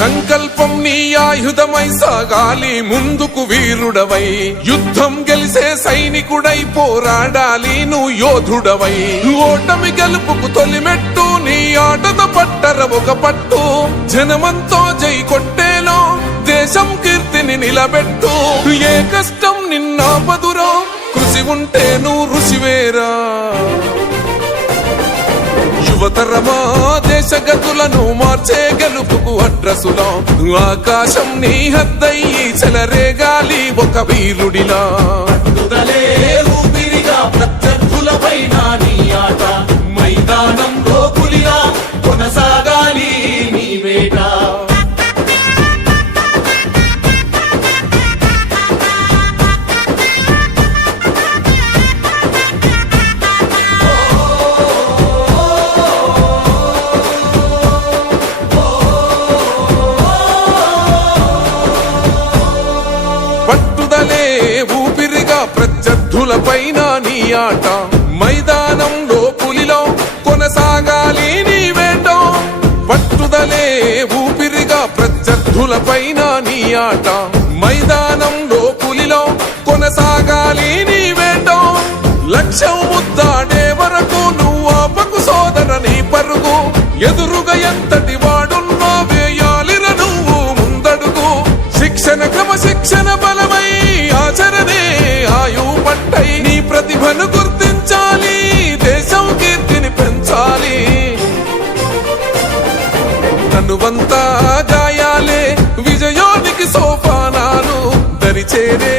సంకల్పం నీ ఆయుధమై సాగాలి ముందుకు వీరుడవై, యుద్ధం గెలిసే సైనికుడై పోరాడాలి నువ్వు యోధుడవై. ఓటమి గెలుపుకు తొలిమెట్టు నీ ఆటతో పట్టర ఒక పట్టు, జనమంతో జై కొట్టేలో దేశం కీర్తిని నిలబెట్టు. ఏ కష్టం నిన్నాపదురో కృషి ఉంటే నువ్వు రుచివేరా. యువతరమా దేశ గతులను మార్చే గెలుపుకు అడ్రసులా, ఆకాశం నీ హద్దయ్యి చెలరేగాలి ఒక వీరుడిలా. ప్రత్యర్థులపైన నీ ఆట, మైదానంలో పులిలా కొనసాగాలి నీ వేట. పట్టుదలే ఊపిరిగా ప్రత్యర్థులపైన నీ ఆట, మైదానంలో పులిలో కొనసాగాలి నీ వేట. పట్టుదలే ఊపిరిగా ప్రత్యర్థులపైన నీ ఆట, మైదానంలో పులిలో కొనసాగాలి నీ వేట. లక్ష్యం ముద్దాడే వరకు నువ్వు ఆపకు సోదర నీ పరుగు, ఎదురుగా ఎంతటి వాడున్నా వేయాలిర నువ్వు ముందడుగు. శిక్షణ క్రమశిక్షణ బలమై ఆచరణే ఆయు పట్టై, నీ ప్రతిభను గుర్తించాలి దేశం కీర్తిని పెంచాలి. తనువంతా గాయాలే విజయానికి సోపానాలు, దరిచేరే